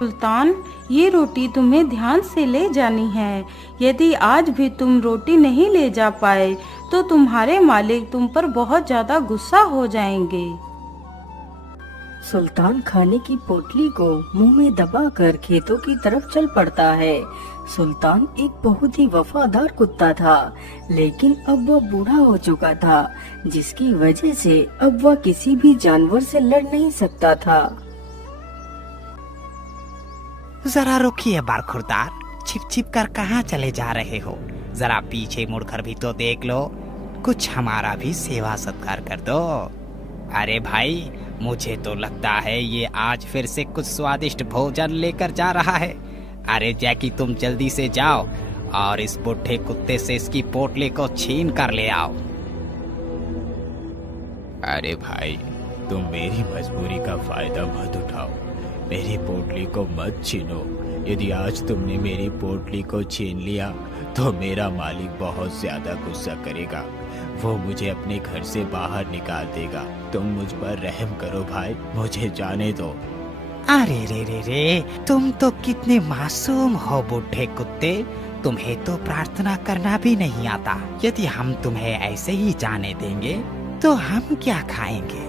सुल्तान, ये रोटी तुम्हें ध्यान से ले जानी है। यदि आज भी तुम रोटी नहीं ले जा पाए तो तुम्हारे मालिक तुम पर बहुत ज्यादा गुस्सा हो जाएंगे। सुल्तान खाने की पोटली को मुंह में दबाकर खेतों की तरफ चल पड़ता है। सुल्तान एक बहुत ही वफादार कुत्ता था, लेकिन अब वह बूढ़ा हो चुका था, जिसकी वजह से अब वह किसी भी जानवर से लड़ नहीं सकता था। जरा रुकिए बरखुरदार, छिप छिप कर कहाँ चले जा रहे हो? जरा पीछे मुड़कर भी तो देख लो, कुछ हमारा भी सेवा सत्कार कर दो। अरे भाई, मुझे तो लगता है ये आज फिर से कुछ स्वादिष्ट भोजन लेकर जा रहा है। अरे जैकी, तुम जल्दी से जाओ और इस बुढ़े कुत्ते से इसकी पोटली को छीन कर ले आओ। अरे भाई, तुम मेरी मजबूरी का फायदा मत उठाओ, मेरी पोटली को मत छीनो। यदि आज तुमने मेरी पोटली को छीन लिया तो मेरा मालिक बहुत ज्यादा गुस्सा करेगा, वो मुझे अपने घर से बाहर निकाल देगा। तुम मुझ पर रहम करो भाई, मुझे जाने दो। अरे रे रे रे, तुम तो कितने मासूम हो बुढ़े कुत्ते, तुम्हें तो प्रार्थना करना भी नहीं आता। यदि हम तुम्हें ऐसे ही जाने देंगे तो हम क्या खाएंगे?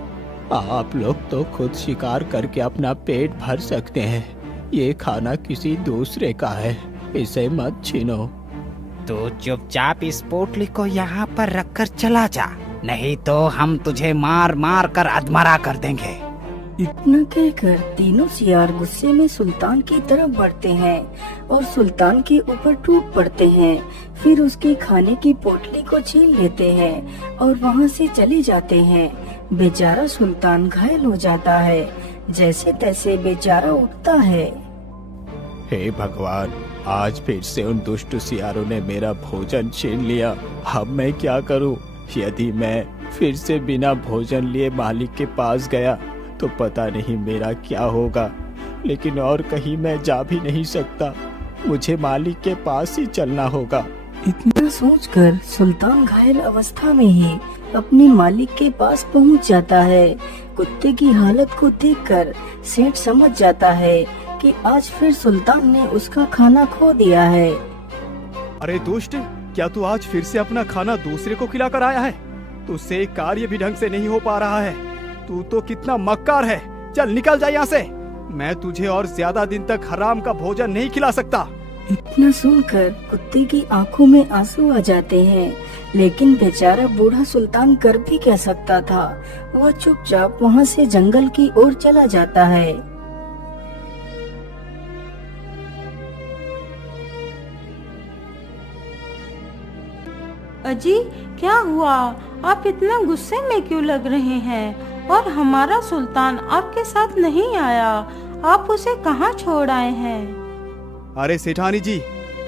आप लोग तो खुद शिकार करके अपना पेट भर सकते हैं, ये खाना किसी दूसरे का है, इसे मत छीनो। तो चुपचाप इस पोटली को यहाँ पर रखकर चला जा, नहीं तो हम तुझे मार मार कर अधमरा कर देंगे। इतना कहकर तीनों सियार गुस्से में सुल्तान की तरफ बढ़ते हैं और सुल्तान के ऊपर टूट पड़ते हैं। फिर उसके खाने की पोटली को छीन लेते हैं और वहाँ से चले जाते हैं। बेचारा सुल्तान घायल हो जाता है। जैसे तैसे बेचारा उठता है। हे भगवान, आज फिर से उन दुष्ट सियारों ने मेरा भोजन छीन लिया। अब मैं क्या करूं? यदि मैं फिर से बिना भोजन लिए मालिक के पास गया तो पता नहीं मेरा क्या होगा, लेकिन और कहीं मैं जा भी नहीं सकता, मुझे मालिक के पास ही चलना होगा। इतना सोचकर सुल्तान घायल अवस्था में ही अपने मालिक के पास पहुंच जाता है। कुत्ते की हालत को देखकर सेठ समझ जाता है कि आज फिर सुल्तान ने उसका खाना खो दिया है। अरे दुष्ट, क्या तू आज फिर से अपना खाना दूसरे को खिलाकर आया है? तुझसे एक कार्य भी ढंग से नहीं हो पा रहा है। तू तो कितना मक्कार है। चल निकल जा यहाँ से, मैं तुझे और ज्यादा दिन तक हराम का भोजन नहीं खिला सकता। इतना सुनकर कुत्ते की आंखों में आंसू आ जाते हैं, लेकिन बेचारा बूढ़ा सुल्तान कर भी क्या सकता था। वह चुपचाप वहाँ से जंगल की ओर चला जाता है। अजी, क्या हुआ? आप इतना गुस्से में क्यों लग रहे हैं? और हमारा सुल्तान आपके साथ नहीं आया, आप उसे कहाँ छोड़ आए हैं? अरे सेठानी जी,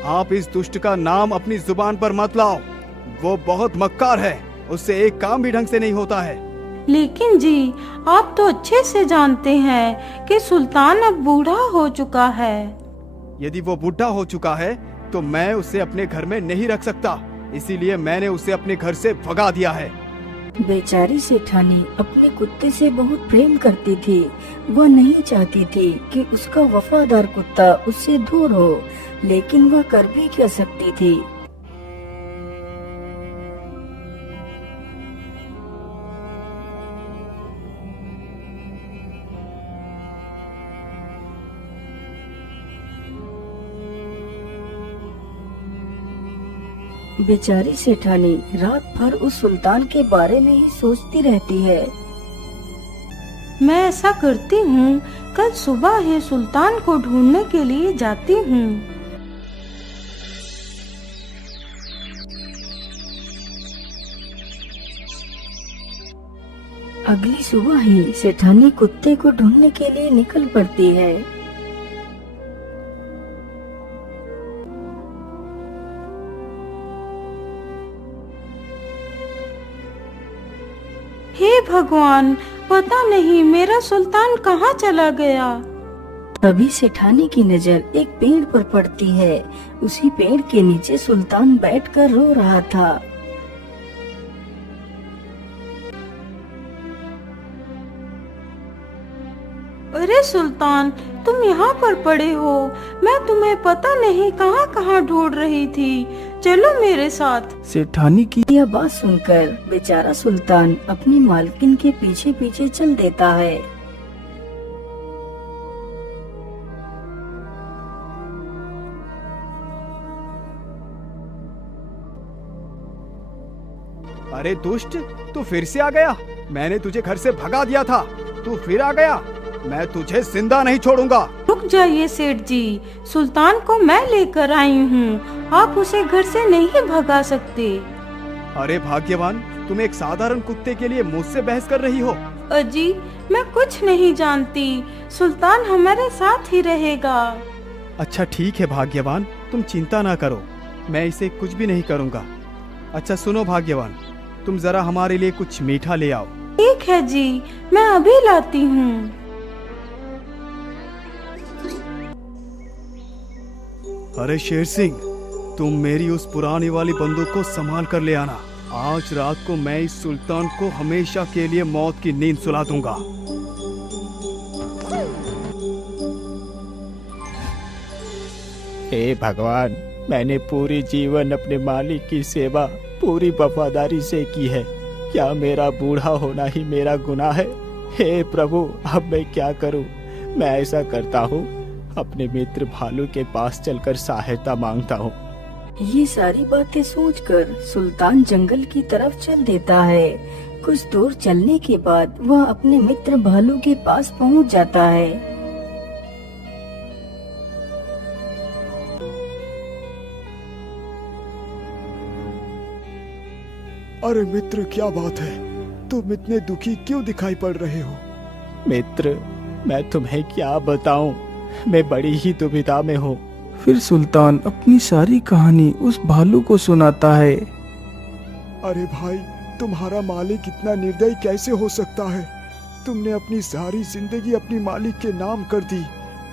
आप इस दुष्ट का नाम अपनी जुबान पर मत लाओ। वो बहुत मक्कार है, उससे एक काम भी ढंग से नहीं होता है। लेकिन जी, आप तो अच्छे से जानते हैं कि सुल्तान अब बूढ़ा हो चुका है। यदि वो बूढ़ा हो चुका है तो मैं उसे अपने घर में नहीं रख सकता, इसीलिए मैंने उसे अपने घर से भगा दिया है। बेचारी सेठानी अपने कुत्ते से बहुत प्रेम करती थी। वह नहीं चाहती थी कि उसका वफादार कुत्ता उससे दूर हो, लेकिन वह कर भी क्या सकती थी। बेचारी सेठानी रात भर उस सुल्तान के बारे में ही सोचती रहती है। मैं ऐसा करती हूँ, कल सुबह ही सुल्तान को ढूंढने के लिए जाती हूँ। अगली सुबह ही सेठानी कुत्ते को ढूंढने के लिए निकल पड़ती है। हे भगवान, पता नहीं मेरा सुल्तान कहाँ चला गया। तभी सेठानी की नजर एक पेड़ पर पड़ती है। उसी पेड़ के नीचे सुल्तान बैठकर रो रहा था। अरे सुल्तान, तुम यहाँ पर पड़े हो। मैं तुम्हें पता नहीं कहाँ कहाँ ढूंढ रही थी। चलो मेरे साथ। सेठानी की यह बात सुनकर बेचारा सुल्तान अपनी मालकिन के पीछे पीछे चल देता है। अरे दुष्ट, तू फिर से आ गया। मैंने तुझे घर से भगा दिया था, तू फिर आ गया। मैं तुझे जिंदा नहीं छोड़ूंगा। रुक जाइए सेठ जी, सुल्तान को मैं लेकर आई हूँ। आप उसे घर से नहीं भगा सकते। अरे भाग्यवान, तुम एक साधारण कुत्ते के लिए मुझसे बहस कर रही हो। अजी, मैं कुछ नहीं जानती। सुल्तान हमारे साथ ही रहेगा। अच्छा ठीक है भाग्यवान, तुम चिंता ना करो, मैं इसे कुछ भी नहीं करूँगा। अच्छा सुनो भाग्यवान, तुम जरा हमारे लिए कुछ मीठा ले आओ। ठीक है जी, मैं अभी लाती हूँ। अरे शेर सिंह, तुम मेरी उस पुरानी वाली बंदूक को संभाल कर ले आना। आज रात को मैं इस सुल्तान को हमेशा के लिए मौत की नींद सुला दूंगा। हे भगवान, मैंने पूरी जीवन अपने मालिक की सेवा पूरी वफादारी से की है। क्या मेरा बूढ़ा होना ही मेरा गुनाह है? हे प्रभु, अब मैं क्या करूं? मैं ऐसा करता हूं, अपने मित्र भालू के पास चलकर सहायता मांगता हूं। ये सारी बातें सोचकर सुल्तान जंगल की तरफ चल देता है। कुछ दूर चलने के बाद वह अपने मित्र भालू के पास पहुंच जाता है। अरे मित्र, क्या बात है? तुम इतने दुखी क्यों दिखाई पड़ रहे हो? मित्र, मैं तुम्हें क्या बताऊं, मैं बड़ी ही दुविधा में हूँ। फिर सुल्तान अपनी सारी कहानी उस भालू को सुनाता है। अरे भाई, तुम्हारा मालिक इतना निर्दयी कैसे हो सकता है? तुमने अपनी सारी जिंदगी अपनी मालिक के नाम कर दी,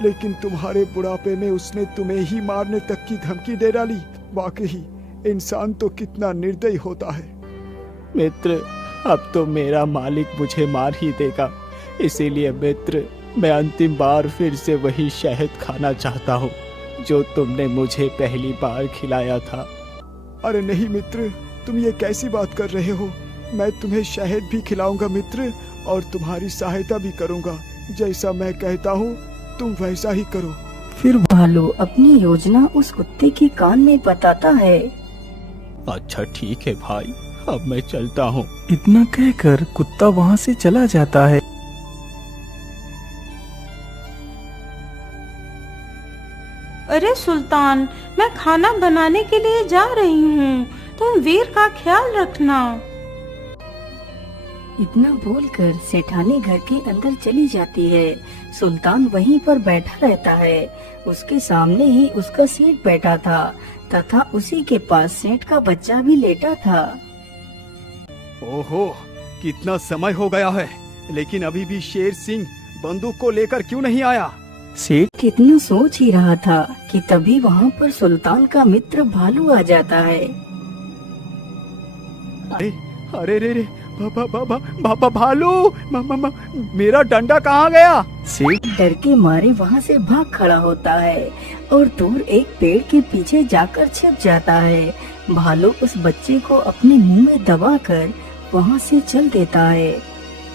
लेकिन तुम्हारे बुढ़ापे में उसने तुम्हें ही मारने तक की धमकी दे डाली। वाकई इंसान तो कितना निर्दयी होता है। मित्र, अब तो मेरा मालिक मुझे मार ही देगा। इसीलिए मित्र, मैं अंतिम बार फिर से वही शहद खाना चाहता हूँ जो तुमने मुझे पहली बार खिलाया था। अरे नहीं मित्र, तुम ये कैसी बात कर रहे हो? मैं तुम्हें शहद भी खिलाऊंगा मित्र, और तुम्हारी सहायता भी करूंगा। जैसा मैं कहता हूँ तुम वैसा ही करो। फिर भालू अपनी योजना उस कुत्ते के कान में बताता है। अच्छा ठीक है भाई, अब मैं चलता हूँ। इतना कहकर कुत्ता वहाँ से चला जाता है। अरे सुल्तान, मैं खाना बनाने के लिए जा रही हूँ। तुम वीर का ख्याल रखना। इतना बोलकर सेठानी घर के अंदर चली जाती है। सुल्तान वहीं पर बैठा रहता है। उसके सामने ही उसका सेठ बैठा था तथा उसी के पास सेठ का बच्चा भी लेटा था। ओहो, कितना समय हो गया है, लेकिन अभी भी शेर सिंह बंदूक को लेकर क्यों नहीं आया? सेठ कितना सोच ही रहा था कि तभी वहाँ पर सुल्तान का मित्र भालू आ जाता है। अरे अरे रे रे, बाबा भालू, मेरा डंडा कहाँ गया? सेठ डर के मारे वहाँ से भाग खड़ा होता है और दूर एक पेड़ के पीछे जाकर छिप जाता है। भालू उस बच्चे को अपने मुंह में दबाकर वहाँ से चल देता है।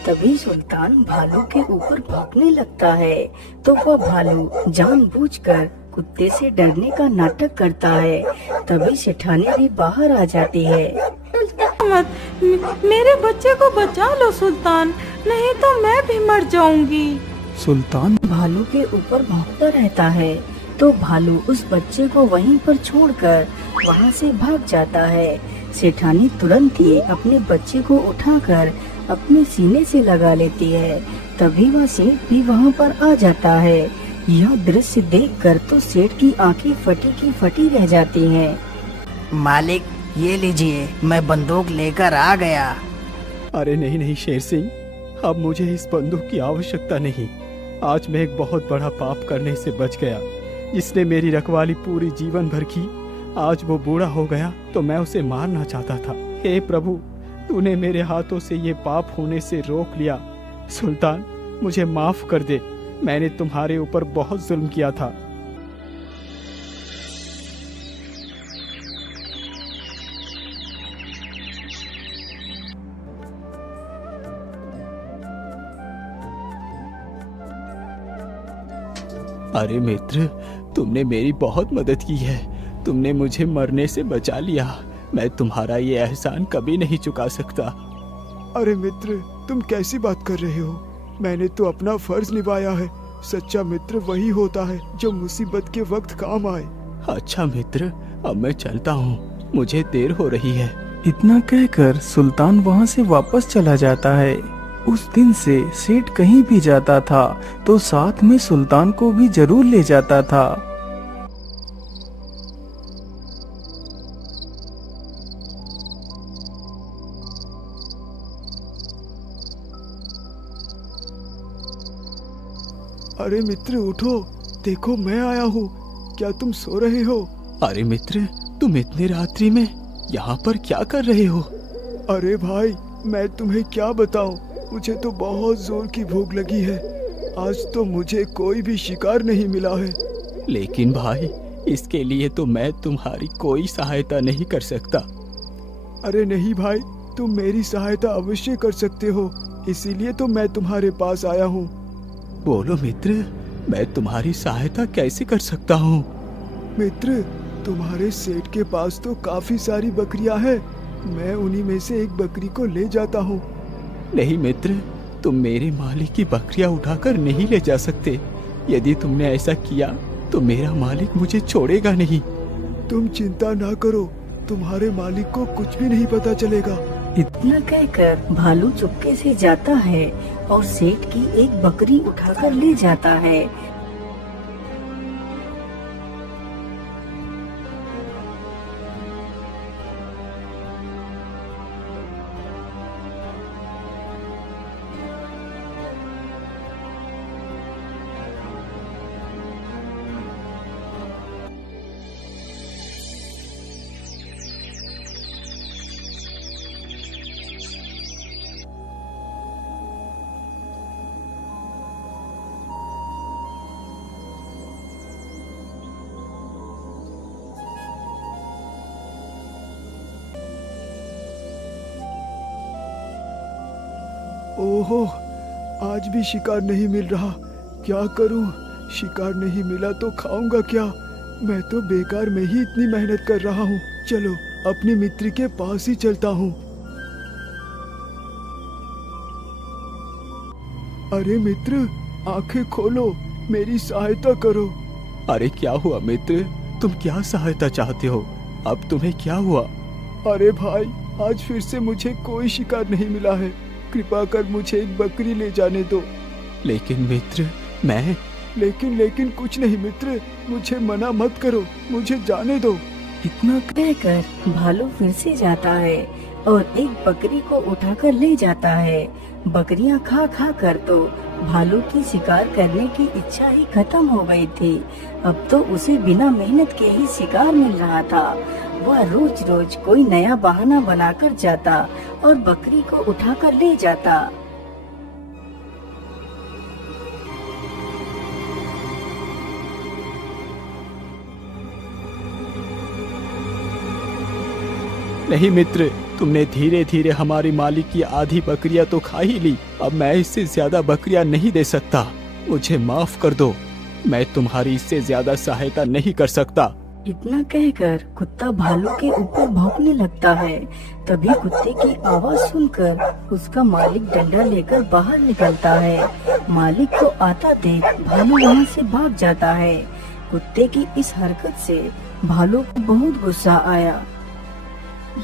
तभी सुल्तान भालू के ऊपर भागने लगता है, तो वह भालू जानबूझकर कुत्ते से डरने का नाटक करता है। तभी सेठानी भी बाहर आ जाती है। मत, मेरे बच्चे को बचा लो सुल्तान, नहीं तो मैं भी मर जाऊंगी। सुल्तान भालू के ऊपर भौंकता रहता है, तो भालू उस बच्चे को वहीं पर छोड़कर वहाँ से भाग जाता है। सेठानी तुरंत ही अपने बच्चे को उठाकर अपने सीने से लगा लेती है। तभी वह सेठ भी वहाँ पर आ जाता है। यह दृश्य देखकर तो सेठ की आंखें फटी की फटी रह जाती हैं। मालिक, ये लीजिए, मैं बंदूक लेकर आ गया। अरे नहीं नहीं शेर सिंह, अब मुझे इस बंदूक की आवश्यकता नहीं। आज मैं एक बहुत बड़ा पाप करने से बच गया, जिसने मेरी रखवाली पूरी जीवन भर की। आज वो बूढ़ा हो गया तो मैं उसे मारना चाहता था। हे प्रभु, तूने मेरे हाथों से ये पाप होने से रोक लिया। सुल्तान, मुझे माफ कर दे। मैंने तुम्हारे ऊपर बहुत जुल्म किया था। अरे मित्र, तुमने मेरी बहुत मदद की है। तुमने मुझे मरने से बचा लिया। मैं तुम्हारा ये एहसान कभी नहीं चुका सकता। अरे मित्र, तुम कैसी बात कर रहे हो? मैंने तो अपना फर्ज निभाया है। सच्चा मित्र वही होता है जो मुसीबत के वक्त काम आए। अच्छा मित्र, अब मैं चलता हूँ, मुझे देर हो रही है। इतना कहकर सुल्तान वहाँ से वापस चला जाता है। उस दिन से सेठ कहीं भी जाता था तो साथ में सुल्तान को भी जरूर ले जाता था। अरे मित्र उठो, देखो मैं आया हूँ। क्या तुम सो रहे हो? अरे मित्र, तुम इतनी रात्रि में यहाँ पर क्या कर रहे हो? अरे भाई, मैं तुम्हें क्या बताऊं, मुझे तो बहुत जोर की भूख लगी है। आज तो मुझे कोई भी शिकार नहीं मिला है। लेकिन भाई, इसके लिए तो मैं तुम्हारी कोई सहायता नहीं कर सकता। अरे नहीं भाई, तुम मेरी सहायता अवश्य कर सकते हो, इसीलिए तो मैं तुम्हारे पास आया हूँ। बोलो मित्र, मैं तुम्हारी सहायता कैसे कर सकता हूँ? मित्र, तुम्हारे सेठ के पास तो काफी सारी बकरियां हैं। मैं उन्हीं में से एक बकरी को ले जाता हूँ। नहीं मित्र, तुम मेरे मालिक की बकरियां उठाकर नहीं ले जा सकते। यदि तुमने ऐसा किया तो मेरा मालिक मुझे छोड़ेगा नहीं। तुम चिंता ना करो, तुम्हारे मालिक को कुछ भी नहीं पता चलेगा। इतना कहकर भालू चुपके से जाता है और सेठ की एक बकरी उठाकर ले जाता है। ओहो, आज भी शिकार नहीं मिल रहा। क्या करूं? शिकार नहीं मिला तो खाऊंगा क्या? मैं तो बेकार में ही इतनी मेहनत कर रहा हूं। चलो अपने मित्र के पास ही चलता हूं। अरे मित्र, आंखें खोलो, मेरी सहायता करो। अरे क्या हुआ मित्र, तुम क्या सहायता चाहते हो? अब तुम्हें क्या हुआ? अरे भाई, आज फिर से मुझे कोई शिकार नहीं मिला है। कृपा कर मुझे एक बकरी ले जाने दो। लेकिन मित्र, मैं लेकिन कुछ नहीं मित्र, मुझे मना मत करो, मुझे जाने दो। इतना कहकर भालू फिर से जाता है और एक बकरी को उठाकर ले जाता है। बकरियां खा खा कर तो भालू की शिकार करने की इच्छा ही खत्म हो गई थी। अब तो उसे बिना मेहनत के ही शिकार मिल रहा था। वह रोज रोज कोई नया बहाना बनाकर जाता और बकरी को उठाकर ले जाता। नहीं मित्र, तुमने धीरे धीरे हमारी मालिक की आधी बकरियां तो खा ही ली। अब मैं इससे ज्यादा बकरियां नहीं दे सकता। मुझे माफ कर दो, मैं तुम्हारी इससे ज्यादा सहायता नहीं कर सकता। इतना कहकर कुत्ता भालू के ऊपर भौंकने लगता है। तभी कुत्ते की आवाज सुनकर उसका मालिक डंडा लेकर बाहर निकलता है। मालिक को आता देख भालू वहाँ से भाग जाता है। कुत्ते की इस हरकत से भालू को बहुत गुस्सा आया।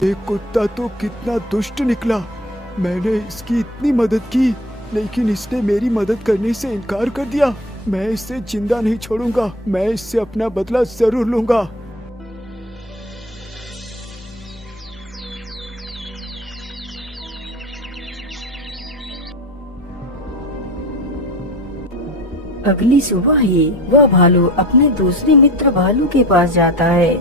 ये कुत्ता तो कितना दुष्ट निकला। मैंने इसकी इतनी मदद की, लेकिन इसने मेरी मदद करने से इनकार कर दिया। मैं इससे जिंदा नहीं छोड़ूंगा। मैं इससे अपना बदला जरूर लूंगा। अगली सुबह ही वह भालू अपने दूसरे मित्र भालू के पास जाता है।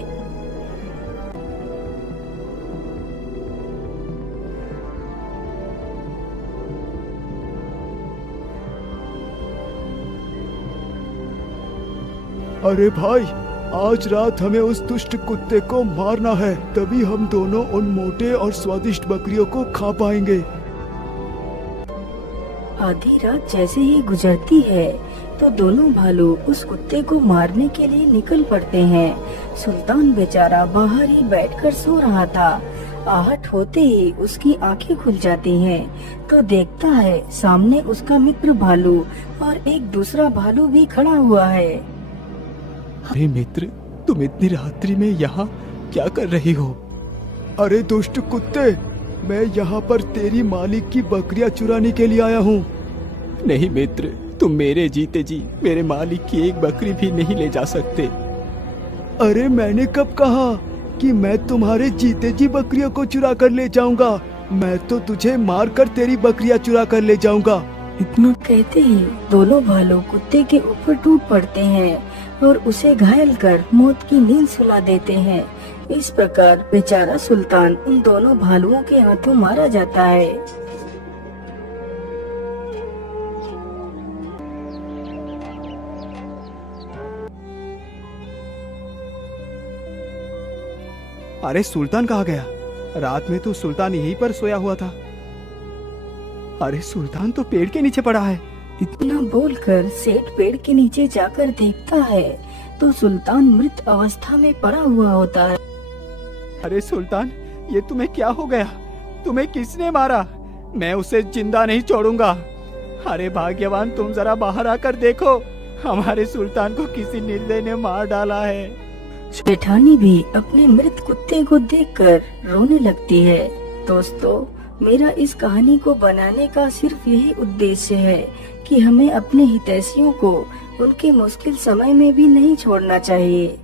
अरे भाई, आज रात हमें उस दुष्ट कुत्ते को मारना है, तभी हम दोनों उन मोटे और स्वादिष्ट बकरियों को खा पाएंगे। आधी रात जैसे ही गुजरती है तो दोनों भालू उस कुत्ते को मारने के लिए निकल पड़ते हैं। सुल्तान बेचारा बाहर ही बैठकर सो रहा था। आहट होते ही उसकी आंखें खुल जाती हैं, तो देखता है सामने उसका मित्र भालू और एक दूसरा भालू भी खड़ा हुआ है। अरे मित्र, तुम इतनी रात्रि में यहाँ क्या कर रही हो? अरे दुष्ट कुत्ते, मैं यहाँ पर तेरी मालिक की बकरियां चुराने के लिए आया हूँ। नहीं मित्र, तुम मेरे जीते जी मेरे मालिक की एक बकरी भी नहीं ले जा सकते। अरे मैंने कब कहा कि मैं तुम्हारे जीते जी बकरियों को चुरा कर ले जाऊंगा? मैं तो तुझे मार कर तेरी बकरियां चुरा कर ले जाऊंगा। इतना कहते ही दोनों भालू कुत्ते के ऊपर टूट पड़ते हैं और उसे घायल कर मौत की नींद सुला देते हैं। इस प्रकार बेचारा सुल्तान उन दोनों भालुओं के हाथों मारा जाता है। अरे सुल्तान कहाँ गया? रात में तो सुल्तान यहीं पर सोया हुआ था। अरे सुल्तान तो पेड़ के नीचे पड़ा है। इतना बोलकर सेठ पेड़ के नीचे जाकर देखता है तो सुल्तान मृत अवस्था में पड़ा हुआ होता है। अरे सुल्तान, ये तुम्हें क्या हो गया? तुम्हें किसने मारा? मैं उसे जिंदा नहीं छोड़ूंगा। अरे भाग्यवान, तुम जरा बाहर आकर देखो, हमारे सुल्तान को किसी निर्दयी ने मार डाला है। जेठानी भी अपने मृत कुत्ते को देखकर रोने लगती है। दोस्तों, मेरा इस कहानी को बनाने का सिर्फ यही उद्देश्य है कि हमें अपने हितैषियों को उनके मुश्किल समय में भी नहीं छोड़ना चाहिए।